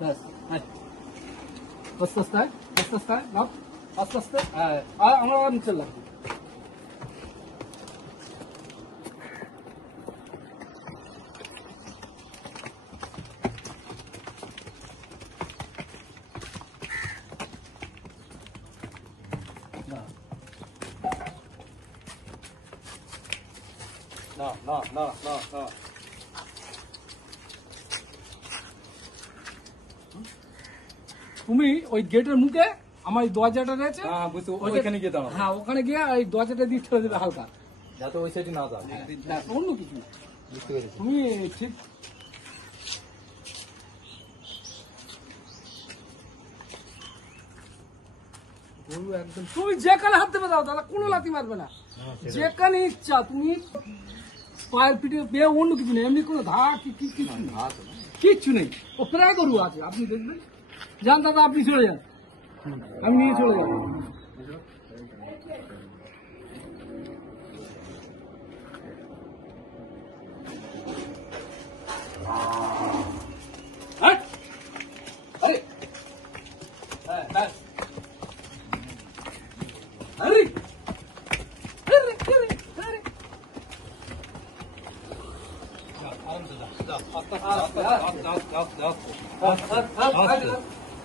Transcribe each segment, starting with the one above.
ব্যাস আস্তে আস্তে আস্তে আস্তে নাও আস্তে আস্তে আমরা নিচে লাগবে না না না না না তুমি ওই গেটের মুখে আমার এই দরজাটা রয়েছে ওইখানে গিয়ে দাঁড়াও হ্যাঁ ওখানে গিয়ে ওই দরজাটা দিয়ে ঠেলে দেবে হালকা যাতে ওই সাইডে না যাও অন্য কিছু বুঝতে পেরেছি তুমি ঠিক একদম তুমি যেখানে হাত দেবে দাও দাদা কোনো লাথি মারবে না যেখানে ইচ্ছা তুমি পায়ের পিঠে পেয়ে অন্য কিছু নেই এমনি কোনো ধা কিচ্ছু নেই ও প্রায় গরু আছে আপনি দেখবেন যান দাদা আপনি চলে যান আমি নিয়ে চলে যাব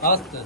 আস্তে